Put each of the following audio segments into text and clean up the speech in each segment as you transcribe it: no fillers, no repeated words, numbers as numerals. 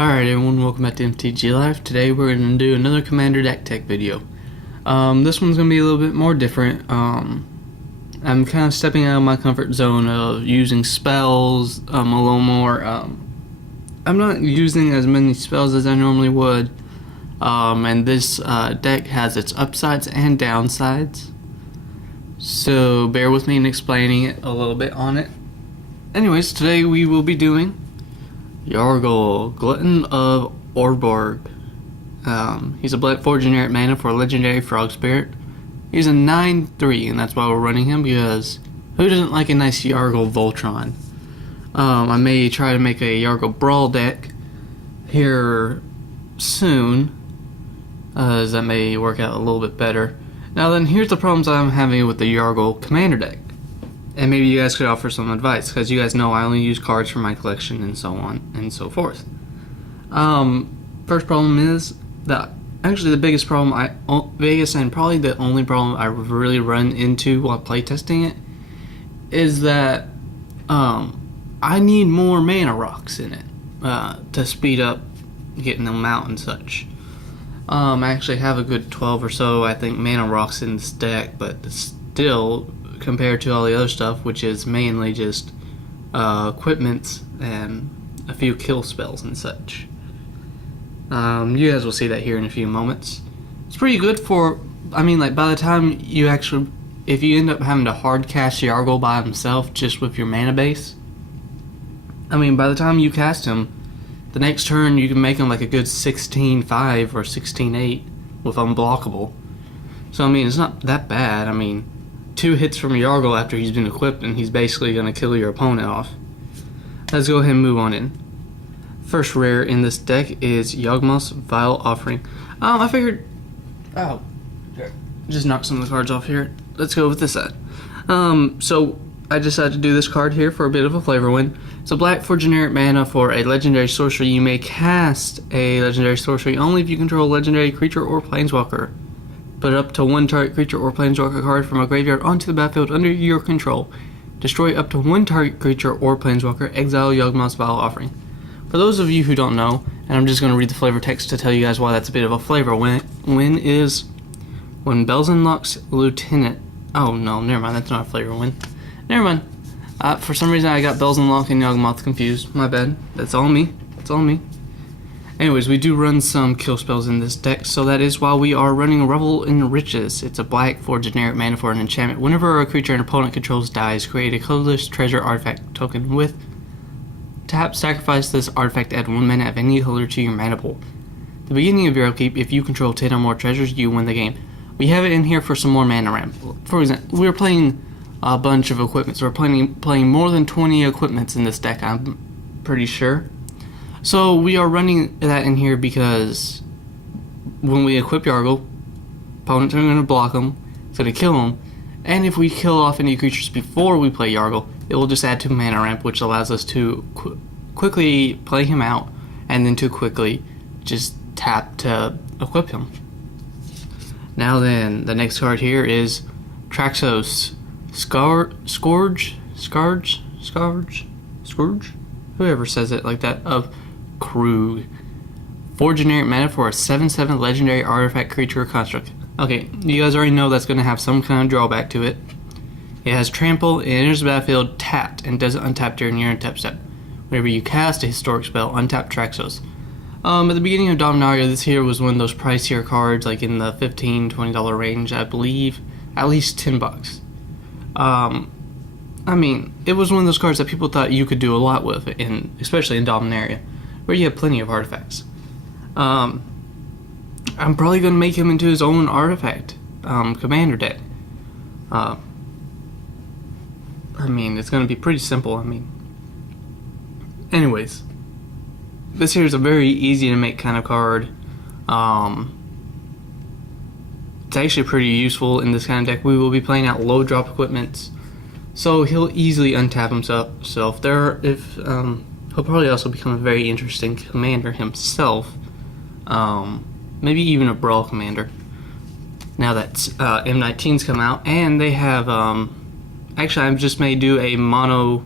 Alright everyone, welcome back to MTG Live. Today we're going to do another Commander deck tech video. This one's going to be a little bit more different. I'm kind of stepping out of my comfort zone of using spells a little more. I'm not using as many spells as I normally would. And this deck has its upsides and downsides. So bear with me in explaining it a little bit on it. Anyways, today we will be doing Yargle, Glutton of Urborg. He's a black 4 generic mana for a legendary frog spirit. He's a 9/3, and that's why we're running him, because who doesn't like a nice Yargle Voltron? I may try to make a Yargle Brawl deck here soon, as that may work out a little bit better. Now then, here's the problems I'm having with the Yargle Commander deck. And maybe you guys could offer some advice, because you guys know I only use cards for my collection and so on and so forth. First problem is that actually the biggest problem biggest and probably the only problem I really run into while playtesting it is that I need more mana rocks in it to speed up getting them out and such. I actually have a good 12 or so, I think, mana rocks in this deck, but still, compared to all the other stuff, which is mainly just equipments and a few kill spells and such. You guys will see that here in a few moments. It's pretty good for, I mean, like, by the time you actually, if you end up having to hard cast Yargle by himself just with your mana base, I mean, by the time you cast him, the next turn you can make him like a good 16-5 or 16-8 with unblockable. So, I mean, it's not that bad. I mean, 2 hits from Yargle after he's been equipped and he's basically going to kill your opponent off. Let's go ahead and move on in. First rare in this deck is Yawgmoth's Vile Offering. I figured, just knock some of the cards off here. Let's go with this side. So I decided to do this card here for a bit of a flavor win. It's a black 4 generic mana for a legendary sorcery. You may cast a legendary sorcery only if you control a legendary creature or planeswalker. Put up to 1 target creature or planeswalker card from a graveyard onto the battlefield under your control. Destroy up to 1 target creature or planeswalker. Exile Yawgmoth's Vile Offering. For those of you who don't know, and I'm just going to read the flavor text to tell you guys why that's a bit of a flavor win, is when Belzenlock's Lieutenant. Oh no, never mind, that's not a flavor win. Never mind. For some reason I got Belzenlock and Yawgmoth confused. My bad. That's all me. That's all me. Anyways, we do run some kill spells in this deck, so that is why we are running Revel in Riches. It's a black 4 generic mana for an enchantment. Whenever a creature an opponent controls dies, create a colorless treasure artifact token with tap, sacrifice this artifact, add 1 mana of any color to your mana pool. At the beginning of your upkeep, if you control 10 or more treasures, you win the game. We have it in here for some more mana ramp. For example, we're playing a bunch of equipments. We're playing more than 20 equipments in this deck, I'm pretty sure. So we are running that in here because when we equip Yargle, opponents are going to block him, it's going to kill him, and if we kill off any creatures before we play Yargle, it will just add to mana ramp, which allows us to quickly play him out, and then to quickly just tap to equip him. Now then, the next card here is Traxos Scourge, whoever says it like that, of Krug. 4 generic mana for a 7/7 legendary artifact creature construct. Okay, you guys already know that's going to have some kind of drawback to it. It has trample, it enters the battlefield tapped, and doesn't untap during your untap step. Whenever you cast a historic spell, untap Traxos. At the beginning of Dominaria, this here was one of those pricier cards, like in the $15-20 range, I believe, at least $10. I mean, it was one of those cards that people thought you could do a lot with, especially in Dominaria, where you have plenty of artifacts. I'm probably going to make him into his own artifact commander deck. I mean, it's going to be pretty simple. Anyways, this here is a very easy to make kind of card. It's actually pretty useful in this kind of deck. We will be playing out low drop equipments, so he'll easily untap himself. He'll probably also become a very interesting commander himself. Maybe even a brawl commander. Now that M19's come out, and they have actually I just may do a mono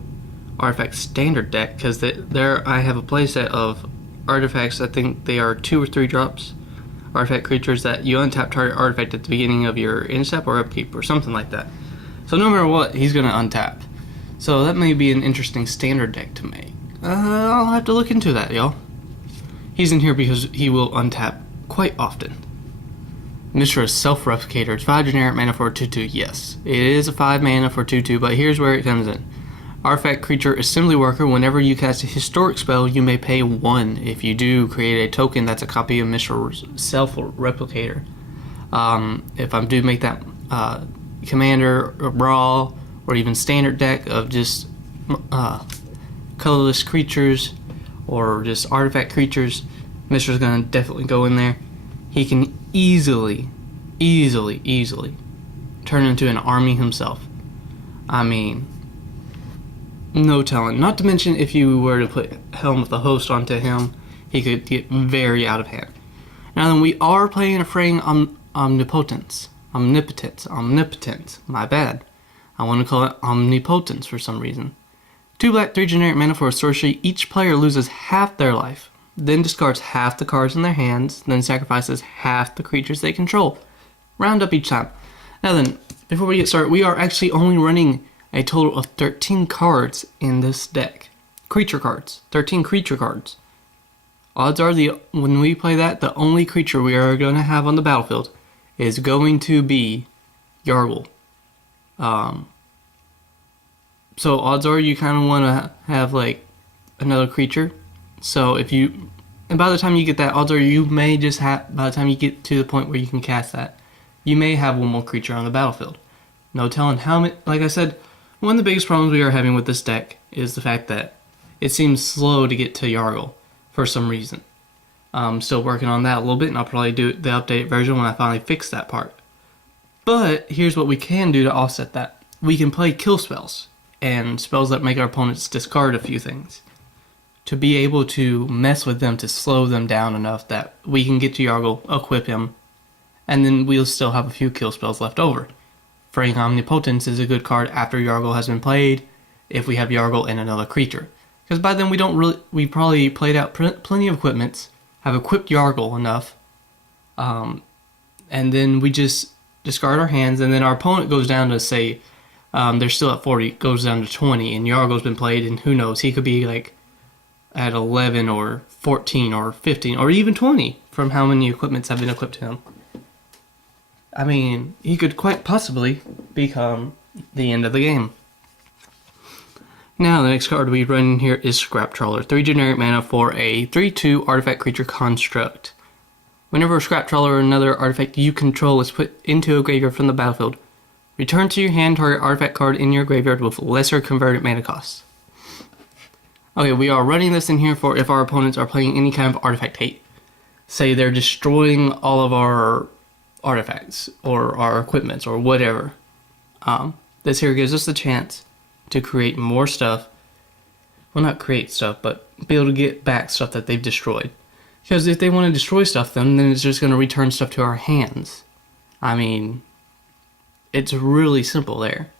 artifact standard deck, because there I have a playset of artifacts, I think they are 2 or 3 drops. Artifact creatures that you untap target artifact at the beginning of your end step or upkeep or something like that. So no matter what, he's going to untap. So that may be an interesting standard deck to make. I'll have to look into that, y'all. He's in here because he will untap quite often. Mishra's Self-Replicator. It's 5 generic mana for a 2/2. Yes, it is a 5 mana for 2/2, but here's where it comes in. Artifact creature Assembly Worker. Whenever you cast a historic spell, you may pay 1. If you do, create a token that's a copy of Mishra's Self-Replicator. If I do make that Commander or Brawl or even Standard deck of just colorless creatures or just artifact creatures, Mishra's gonna definitely go in there. He can easily turn into an army himself. I mean, no telling. Not to mention, if you were to put Helm of the Host onto him, he could get very out of hand. Now then, we are playing a fraying Omnipotence. My bad. I want to call it Omnipotence for some reason. 2 black, 3 generic mana for a sorcery. Each player loses half their life, then discards half the cards in their hands, then sacrifices half the creatures they control. Round up each time. Now then, before we get started, we are actually only running a total of 13 cards in this deck. Creature cards. 13 creature cards. Odds are, when we play that, the only creature we are going to have on the battlefield is going to be Yargle. So odds are you kind of want to have like another creature. So and by the time you get that, odds are you may just have, by the time you get to the point where you can cast that, you may have one more creature on the battlefield. No telling how many. Like I said, one of the biggest problems we are having with this deck is the fact that it seems slow to get to Yargle for some reason. I'm still working on that a little bit, and I'll probably do the updated version when I finally fix that part. But here's what we can do to offset that. We can play kill spells, and spells that make our opponents discard a few things, to be able to mess with them to slow them down enough that we can get to Yargle, equip him, and then we'll still have a few kill spells left over. Fraying Omnipotence is a good card after Yargle has been played, if we have Yargle and another creature. Because by then we probably played out plenty of equipments, have equipped Yargle enough, and then we just discard our hands, and then our opponent goes down to, say, they're still at 40, goes down to 20, and Yargle's been played, and who knows, he could be like at 11 or 14 or 15 or even 20 from how many equipments have been equipped to him. I mean, he could quite possibly become the end of the game. Now, the next card we run here is Scrap Trawler. 3 generic mana for a 3/2 artifact creature construct. Whenever a Scrap Trawler or another artifact you control is put into a graveyard from the battlefield, return to your hand target artifact card in your graveyard with lesser converted mana costs. Okay, we are running this in here for if our opponents are playing any kind of artifact hate. Say they're destroying all of our artifacts or our equipments or whatever. This here gives us the chance to create more stuff. Well, not create stuff, but be able to get back stuff that they've destroyed. Because if they want to destroy stuff, then it's just going to return stuff to our hands. I mean, it's really simple there.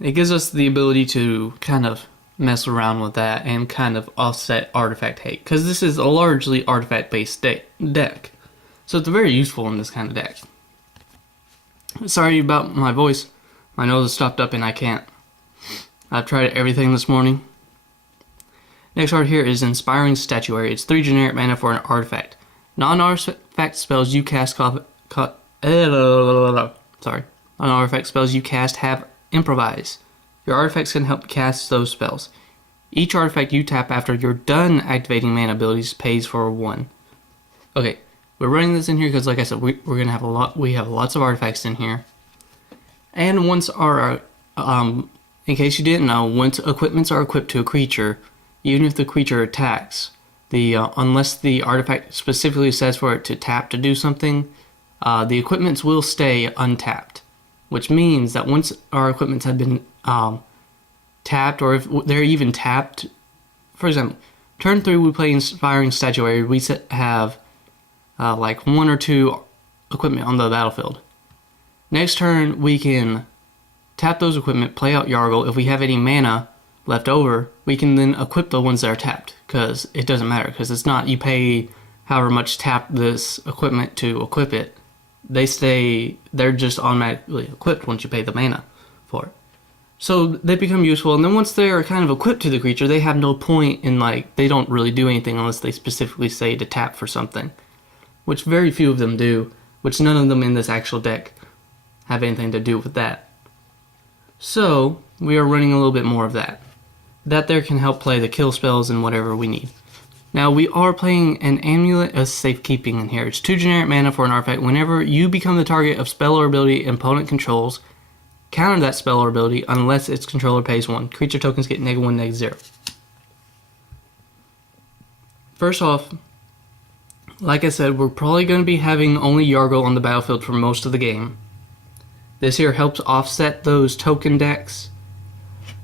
It gives us the ability to kind of mess around with that and kind of offset artifact hate. Because this is a largely artifact-based deck. So it's very useful in this kind of deck. Sorry about my voice. My nose is stopped up and I can't. I've tried everything this morning. Next card here is Inspiring Statuary. It's 3 generic mana for an artifact. Non-artifact spells you cast non-artifact spells you cast have improvise. Your artifacts can help cast those spells. Each artifact you tap after you're done activating mana abilities pays for 1. Okay, we're running this in here because, like I said, we're gonna have we have lots of artifacts in here. And once our in case you didn't know, once equipments are equipped to a creature, even if the creature attacks, unless the artifact specifically says for it to tap to do something, the equipments will stay untapped. Which means that once our equipments have been tapped, or if they're even tapped, for example, turn 3 we play Inspiring Statuary, we have like 1 or 2 equipment on the battlefield. Next turn we can tap those equipment, play out Yargle. If we have any mana, left over, we can then equip the ones that are tapped, because it doesn't matter, because it's not you pay however much tap this equipment to equip it. They're just automatically equipped once you pay the mana for it. So they become useful, and then once they're kind of equipped to the creature, they have no point in, like, they don't really do anything unless they specifically say to tap for something, which very few of them do, which none of them in this actual deck have anything to do with that. So we are running a little bit more of that. That there can help play the kill spells and whatever we need. Now we are playing an Amulet of Safekeeping in here. It's 2 generic mana for an artifact. Whenever you become the target of spell or ability an opponent controls, counter that spell or ability unless its controller pays 1. Creature tokens get -1, -0. First off, like I said, we're probably going to be having only Yargle on the battlefield for most of the game. This here helps offset those token decks,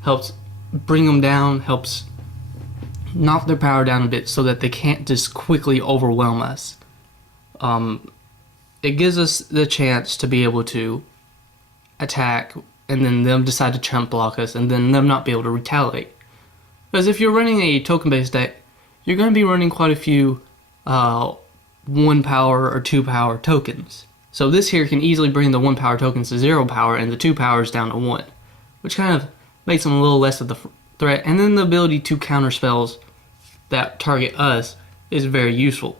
helps bring them down, helps knock their power down a bit so that they can't just quickly overwhelm us. It gives us the chance to be able to attack and then them decide to chump block us and then them not be able to retaliate. Because if you're running a token based deck, you're going to be running quite a few 1 power or 2 power tokens. So this here can easily bring the 1 power tokens to 0 power and the 2 powers down to 1, which kind of makes them a little less of the threat. And then the ability to counter spells that target us is very useful.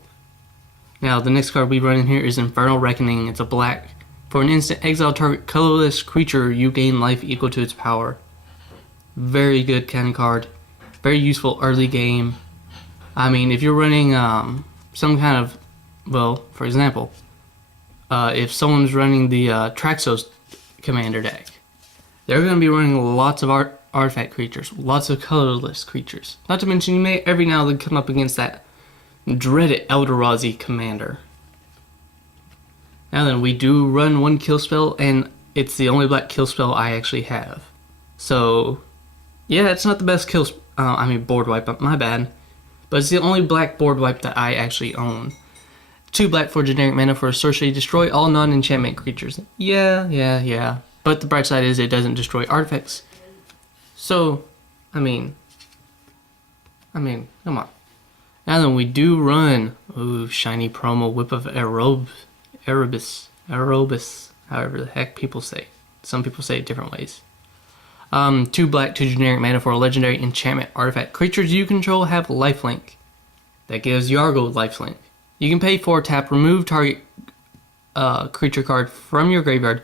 Now the next card we run in here is Infernal Reckoning. It's a black. For an instant, exile target colorless creature, you gain life equal to its power. Very good kind of card. Very useful early game. I mean, if you're running some kind of, well, for example, if someone's running the Traxos commander deck, they're going to be running lots of artifact creatures, lots of colorless creatures. Not to mention, you may every now and then come up against that dreaded Eldrazi commander. Now then, we do run 1 kill spell, and it's the only black kill spell I actually have. So, yeah, it's not the best board wipe, my bad. But it's the only black board wipe that I actually own. 2 black for generic mana for a sorcery. Destroy all non-enchantment creatures. Yeah. But the bright side is it doesn't destroy artifacts. So, I mean, come on. Now then, we do run, shiny promo, Whip of Erebus, however the heck people say it. Some people say it different ways. 2 black, 2 generic mana for a legendary enchantment artifact. Creatures you control have lifelink. That gives Yargle lifelink. You can pay 4 tap, remove target creature card from your graveyard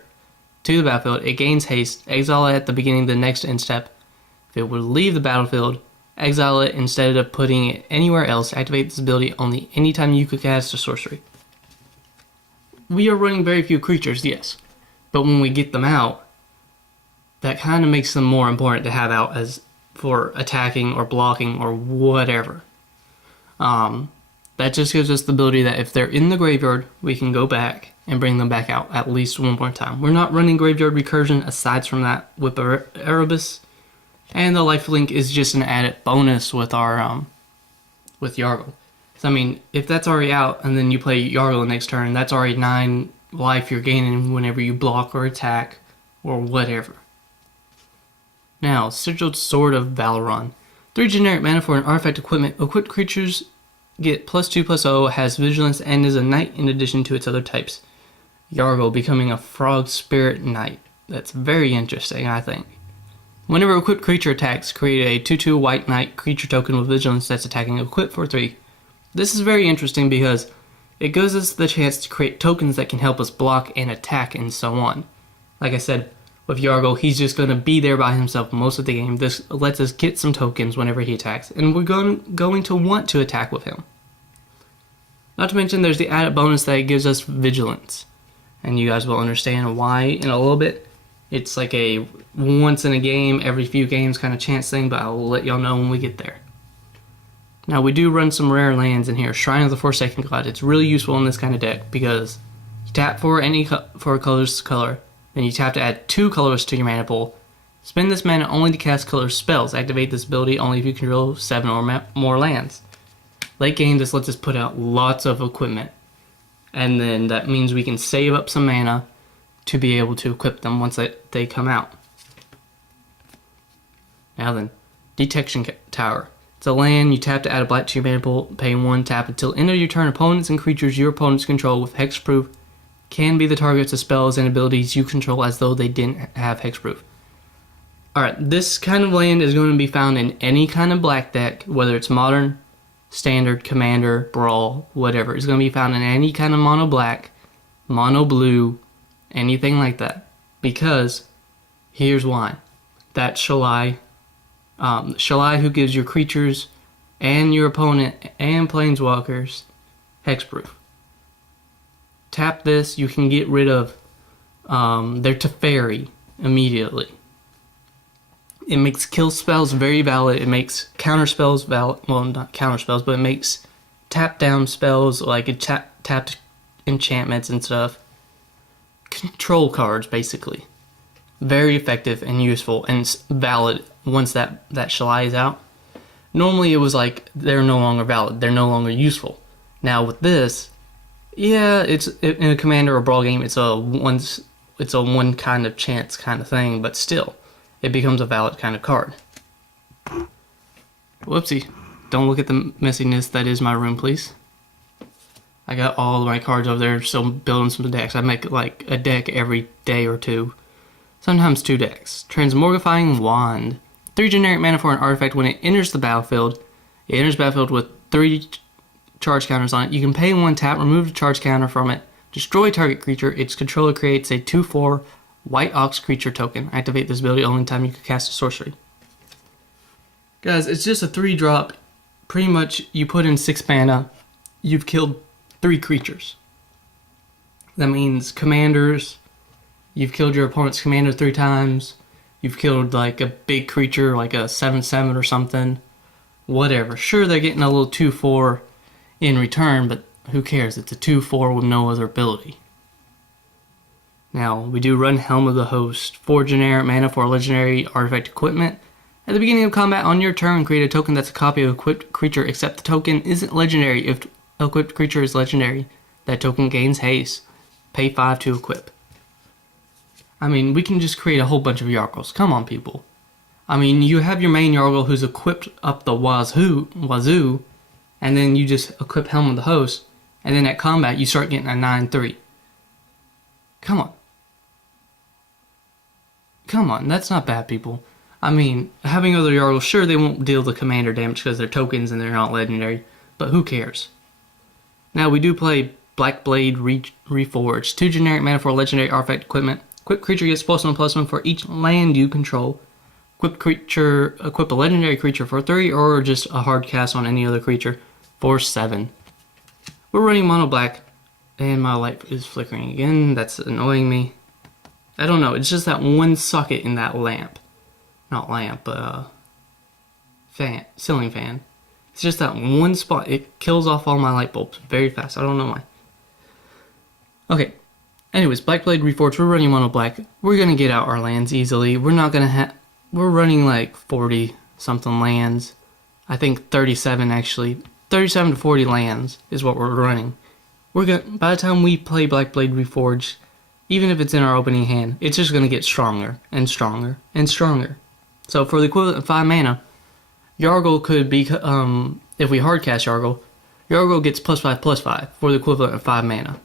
to the battlefield. It gains haste. Exile it at the beginning of the next end step. If it would leave the battlefield, exile it instead of putting it anywhere else. Activate this ability only anytime you could cast a sorcery. We are running very few creatures, yes. But when we get them out, that kind of makes them more important to have out as for attacking or blocking or whatever. That just gives us the ability that if they're in the graveyard, we can go back and bring them back out at least one more time. We're not running graveyard recursion aside from that Whip of Erebus. And the lifelink is just an added bonus with our with Yargle. So I mean, if that's already out and then you play Yargle next turn, that's already 9 life you're gaining whenever you block or attack or whatever. Now, Sigiled Sword of Valoron. 3 generic mana for an artifact equipment. Equipped creatures get +2/+0, has vigilance, and is a knight in addition to its other types. Yargle becoming a frog spirit knight. That's very interesting, I think. Whenever equipped creature attacks, create a 2/2 white knight creature token with vigilance that's attacking equipped for 3. This is very interesting because it gives us the chance to create tokens that can help us block and attack and so on. Like I said, with Yargle, he's just going to be there by himself most of the game. This lets us get some tokens whenever he attacks, and we're going to want to attack with him. Not to mention there's the added bonus that it gives us vigilance, and you guys will understand why in a little bit. It's like a once in a game, every few games kind of chance thing, but I'll let y'all know when we get there. Now we do run some rare lands in here. Shrine of the Forsaken God. It's really useful in this kind of deck because you tap for a colorless color, then you tap to add 2 colors to your mana pool. Spend this mana only to cast colorless spells. Activate this ability only if you control 7 or more lands. Late game, this lets us put out lots of equipment, and then that means we can save up some mana to be able to equip them once they come out. Now then, Detection Tower. It's a land, you tap to add a black to your mana pool, pay 1, tap until end of your turn. Opponents and creatures your opponents control with hexproof can be the targets of spells and abilities you control as though they didn't have hexproof. Alright, this kind of land is going to be found in any kind of black deck, whether it's modern, standard, commander, brawl, whatever. It's going to be found in any kind of mono black, mono blue, anything like that. Because, here's why. That Shalai, who gives your creatures and your opponent and planeswalkers hexproof. Tap this, you can get rid of their Teferi immediately. It makes kill spells very valid. It makes counter spells valid. Well, not counter spells, but it makes tap down spells like it tapped enchantments and stuff. Control cards, basically. Very effective and useful and valid once that Shalai is out. Normally it was like they're no longer valid. They're no longer useful. Now with this, yeah, it's in a commander or brawl game. It's a one kind of chance kind of thing, but still, it becomes a valid kind of card. Whoopsie! Don't look at the messiness that is my room, please. I got all of my cards over there, still building some decks. I make like a deck every day or two, sometimes 2 decks. Transmogrifying Wand. 3 generic mana for an artifact. When it enters the battlefield, with 3 charge counters on it. You can pay 1, tap, remove the charge counter from it, destroy target creature. Its controller creates a 2/4 White Ox creature token. Activate this ability only time you can cast a sorcery. Guys, it's just a 3-drop. Pretty much, you put in 6 mana, you've killed 3 creatures. That means commanders, you've killed your opponent's commander 3 times, you've killed like a big creature, like a 7/7 or something. Whatever. Sure, they're getting a little 2/4 in return, but who cares? It's a 2/4 with no other ability. Now, we do run Helm of the Host. 4 generic mana for legendary artifact equipment. At the beginning of combat on your turn, create a token that's a copy of an equipped creature, except the token isn't legendary. If equipped creature is legendary, that token gains haste. Pay 5 to equip. I mean, we can just create a whole bunch of Yargles. Come on, people. I mean, you have your main Yargle who's equipped up the wazoo, and then you just equip Helm of the Host, and then at combat you start getting a 9/3. Come on. Come on, that's not bad, people. I mean, having other Yargles, sure, they won't deal the commander damage because they're tokens and they're not legendary, but who cares? Now, we do play Blackblade Reforged. 2 generic mana for legendary artifact equipment. Equipped creature gets +1/+1 for each land you control. Equip a legendary creature for 3, or just a hard cast on any other creature for 7. We're running mono black, and my light is flickering again. That's annoying me. I don't know, it's just that one socket in that lamp. Not lamp, but fan, ceiling fan. It's just that one spot. It kills off all my light bulbs very fast. I don't know why. Okay. Anyways, Blackblade Reforged. We're running mono black. We're gonna get out our lands easily. We're not gonna we're running like 40 something lands. I think 37 actually. 37 to 40 lands is what we're running. By the time we play Blackblade Reforged, even if it's in our opening hand, it's just gonna get stronger and stronger and stronger. So for the equivalent of 5 mana, Yargle could be, if we hardcast Yargle gets +5/+5 for the equivalent of 5 mana.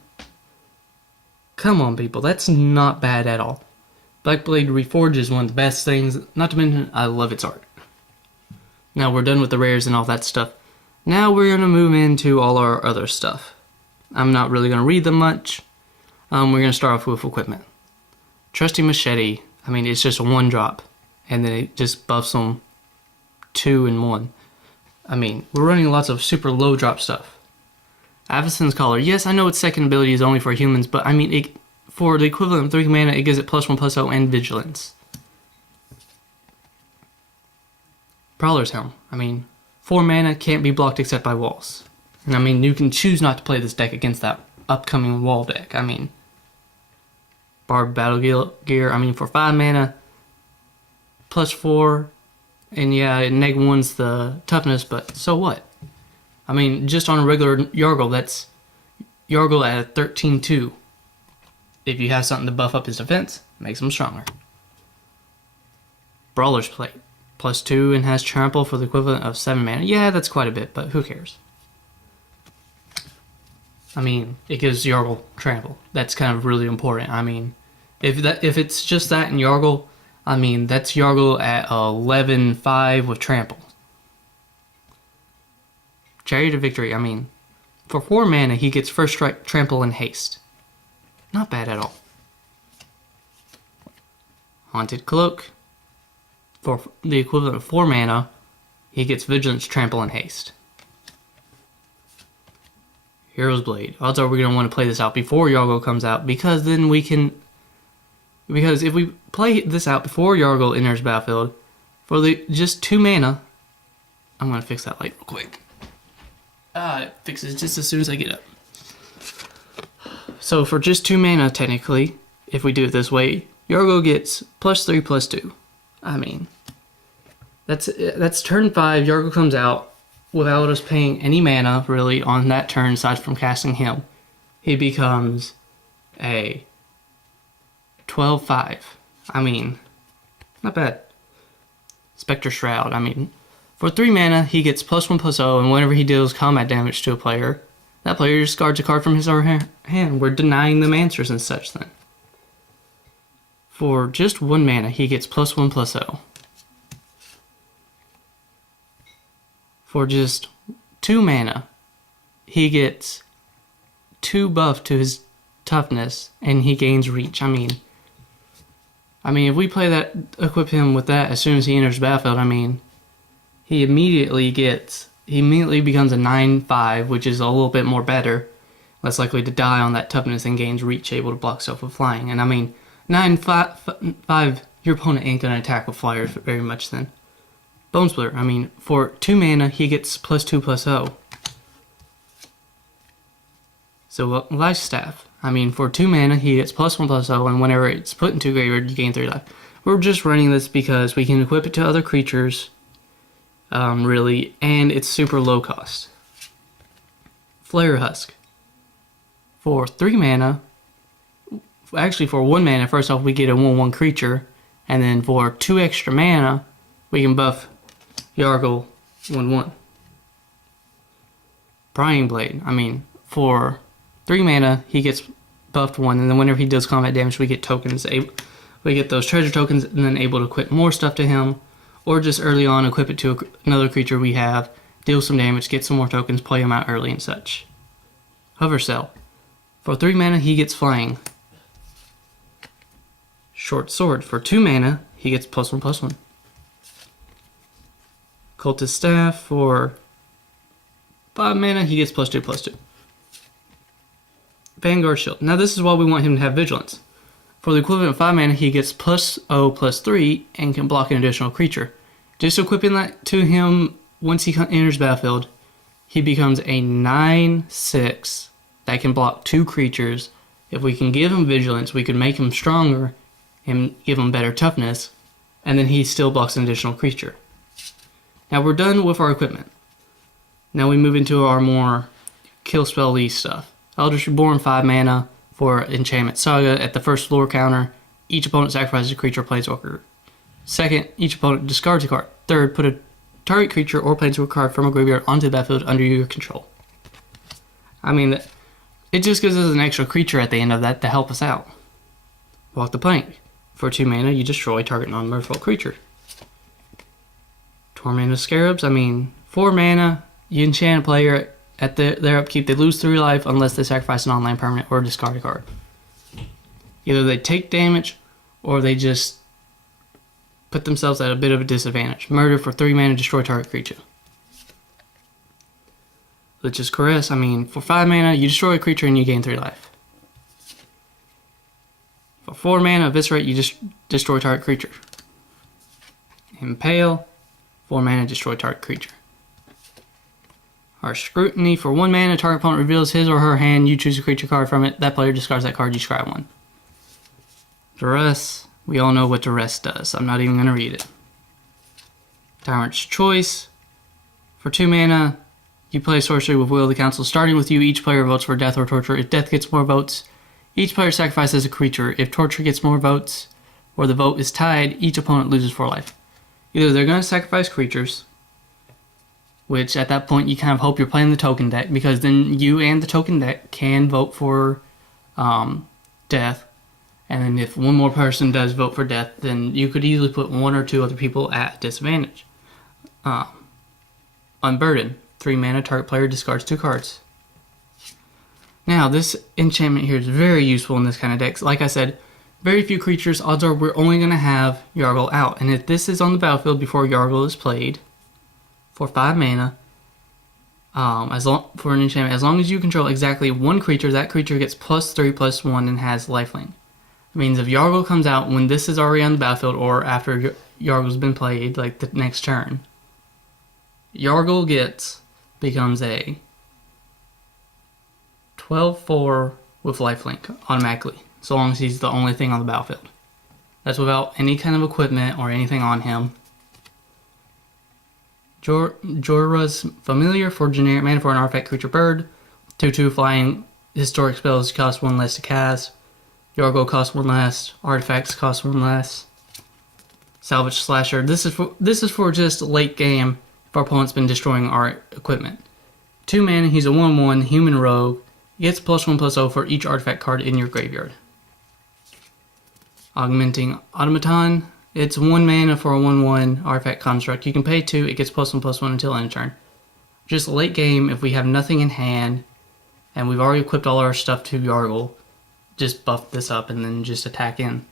Come on, people, that's not bad at all. Blackblade Reforged is one of the best things, not to mention I love its art. Now we're done with the rares and all that stuff. Now we're going to move into all our other stuff. I'm not really going to read them much. We're going to start off with equipment. Trusty Machete, I mean, it's just a 1-drop, and then it just buffs them 2 and 1. I mean, we're running lots of super low drop stuff. Avacyn's Collar. Yes, I know its second ability is only for humans, but I mean, for the equivalent of 3 mana, it gives it +1/+0 and Vigilance. Prowler's Helm. I mean, 4 mana can't be blocked except by walls. And I mean, you can choose not to play this deck against that upcoming wall deck. I mean, Barbed Battle Gear. I mean, for 5 mana, +4, and yeah, -1's the toughness, but so what? I mean, just on a regular Yargle, that's Yargle at a 13/2. If you have something to buff up his defense, makes him stronger. Brawler's Plate. +2 and has trample for the equivalent of 7 mana. Yeah, that's quite a bit, but who cares? I mean, it gives Yargle trample. That's kind of really important. I mean, if it's just that in Yargle, I mean, that's Yargle at 11/5 with trample. Chariot of Victory, I mean, for 4 mana, he gets first strike, trample, and haste. Not bad at all. Haunted Cloak, for the equivalent of 4 mana, he gets Vigilance, Trample, and Haste. Hero's Blade. Odds are we're going to want to play this out before Yargle comes out, because then we can... Because if we play this out before Yargle enters battlefield, for the just 2 mana... I'm going to fix that light real quick. It fixes just as soon as I get up. So for just 2 mana, technically, if we do it this way, Yargle gets +3/+2. I mean, that's turn 5. Yargle comes out without us paying any mana really on that turn aside from casting him. He becomes a 12/5. I mean, not bad. Spectre Shroud. I mean, for 3 mana, he gets +1/+0, and whenever he deals combat damage to a player, that player discards a card from his or her hand. We're denying them answers and such then. For just 1 mana, he gets +1/+0. For just 2 mana, he gets 2 buff to his toughness, and he gains reach. I mean, if we play that, equip him with that as soon as he enters battlefield, I mean, he immediately becomes a 9/5, which is a little bit more better, less likely to die on that toughness, and gains reach, able to block stuff with flying. And I mean, 9/5, your opponent ain't gonna attack with flyers very much then. Bone Splitter, I mean, for 2 mana, he gets +2/+0. So Life Staff, I mean, for 2 mana, he gets +1/+0, and whenever it's put into graveyard, you gain 3 life. We're just running this because we can equip it to other creatures, really, and it's super low cost. Flare Husk. For 3 mana, actually for 1 mana, first off we get a 1/1 creature, and then for 2 extra mana, we can buff Yargle 1/1. Prying Blade, I mean, for 3 mana, he gets buffed 1, and then whenever he does combat damage, we get tokens. We get those treasure tokens, and then able to equip more stuff to him, or just early on equip it to another creature we have, deal some damage, get some more tokens, play him out early and such. Hover Cell. For 3 mana, he gets flying. Short Sword. For 2 mana, he gets +1/+1. Cultist Staff. For 5 mana, he gets +2/+2. Vanguard Shield. Now this is why we want him to have Vigilance. For the equivalent of 5 mana, he gets +0/+3 and can block an additional creature. Just equipping that to him once he enters battlefield, he becomes a 9/6 that can block 2 creatures. If we can give him Vigilance, we can make him stronger and give him better toughness, and then he still blocks an additional creature. Now we're done with our equipment. Now we move into our more kill spell-y stuff. Eldritch Reborn, 5 mana for Enchantment Saga. At the first floor counter, each opponent sacrifices a creature or planeswalker. Second, each opponent discards a card. Third, put a target creature or planeswalker card from a graveyard onto the battlefield under your control. I mean, it just gives us an extra creature at the end of that to help us out. Walk the Plank. For 2 mana, you destroy target non-merfolk creature. Torment of Scarabs. I mean, 4 mana, you enchant a player. At their upkeep, they lose 3 life unless they sacrifice a non-land permanent or discard a card. Either they take damage, or they just put themselves at a bit of a disadvantage. Murder. For 3 mana, destroy target creature. Lich's Caress. I mean, for 5 mana, you destroy a creature and you gain 3 life. For 4 mana, Eviscerate, you just destroy target creature. Impale. 4 mana, destroy target creature. Harsh Scrutiny. For 1 mana, target opponent reveals his or her hand. You choose a creature card from it. That player discards that card. You scry 1. Duress. We all know what Duress does. I'm not even going to read it. Tyrant's Choice. For 2 mana, you play sorcery with Will of the Council. Starting with you, each player votes for death or torture. If death gets more votes, each player sacrifices a creature. If torture gets more votes, or the vote is tied, each opponent loses 4 life. Either they're going to sacrifice creatures, which at that point you kind of hope you're playing the token deck, because then you and the token deck can vote for death. And then if one more person does vote for death, then you could easily put one or two other people at disadvantage. Unburden. 3 mana, target player discards 2 cards. Now, this enchantment here is very useful in this kind of deck. Like I said, very few creatures. Odds are we're only going to have Yargle out. And if this is on the battlefield before Yargle is played, for 5 mana, for an enchantment, as long as you control exactly one creature, that creature gets +3/+1 and has lifelink. It means if Yargle comes out when this is already on the battlefield or after Yargle's been played, like the next turn, Yargle becomes a 12/4 with lifelink automatically, so long as he's the only thing on the battlefield. That's without any kind of equipment or anything on him. Jorah's Familiar for generic mana for an artifact creature bird. 2/2 flying historic spells cost 1 less to cast. Yargle costs 1 less. Artifacts cost 1 less. Salvage Slasher. This is for just late game if our opponent's been destroying our equipment. 2 mana, he's a 1/1 human rogue. Gets +1/+0 for each artifact card in your graveyard. Augmenting Automaton. It's 1 mana for a 1/1 artifact construct. You can pay 2, it gets +1/+1 until end of turn. Just late game, if we have nothing in hand, and we've already equipped all our stuff to Yargle, just buff this up and then just attack in.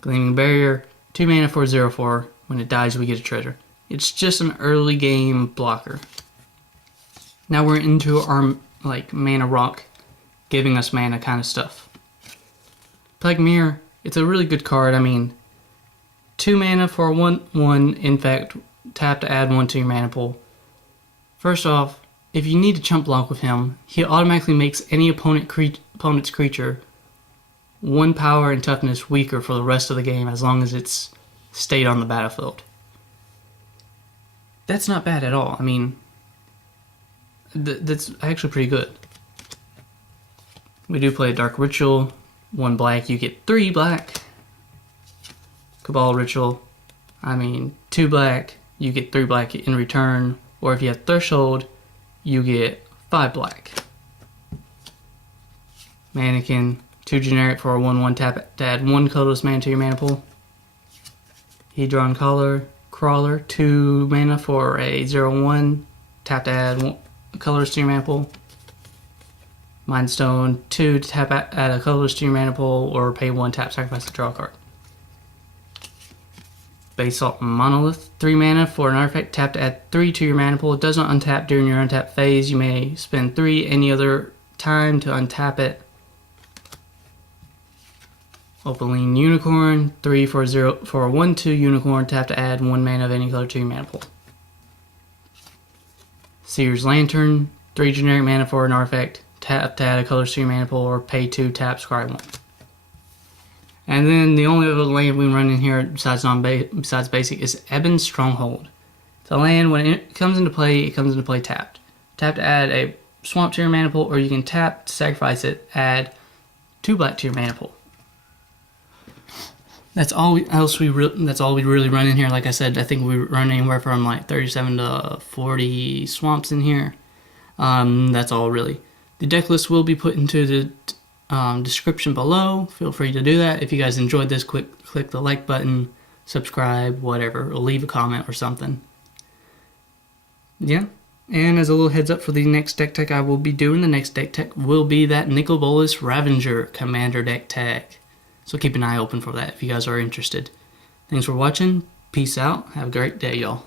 Gleaming Barrier. 2 mana for a 0/4. When it dies, we get a treasure. It's just an early game blocker. Now we're into our mana rock, giving us mana kind of stuff. Plague Mirror, it's a really good card. I mean, 2 mana for a 1/1 infect, tap to add 1 to your mana pool. First off, if you need to chump block with him, he automatically makes any opponent's creature 1 power and toughness weaker for the rest of the game as long as it's stayed on the battlefield. That's not bad at all. I mean, that's actually pretty good. We do play a Dark Ritual. 1 black, you get 3 black. Cabal Ritual. 2 black, you get 3 black in return. Or if you have Threshold, you get 5 black. Mannequin. 2 generic for a 1/1 tap to add 1 colorless mana to your mana pool. Hedron Crawler. 2 mana for a 0/1 tap to add 1 colorless to your mana pool. Mind Stone. 2 to tap add a colorless to your mana pool, or pay 1 tap, sacrifice a draw card. Basalt Monolith. 3 mana for an artifact, tap to add 3 to your mana pool. It does not untap during your untap phase. You may spend 3 any other time to untap it. Opaline Unicorn. 3 for a 1/2 unicorn, tap to add 1 mana of any color to your mana pool. Seer's Lantern. 3 generic mana for an artifact, tap to add a color to your mana pool, or pay 2 tap, scry 1. And then the only other land we run in here besides basic is Ebon's Stronghold. It's a land, when it comes into play, it comes into play tapped. Tap to add a swamp to your mana pool, or you can tap to sacrifice it, add 2 black to your mana pool. That's all we really run in here. Like I said, I think we run anywhere from 37 to 40 swamps in here. That's all really. The deck list will be put into the description below. Feel free to do that. If you guys enjoyed this, click the like button, subscribe, whatever, or leave a comment or something. Yeah. And as a little heads up for the next deck tech I will be doing, the next deck tech will be that Nicol Bolas Ravager Commander deck tech. So keep an eye open for that if you guys are interested. Thanks for watching. Peace out. Have a great day, y'all.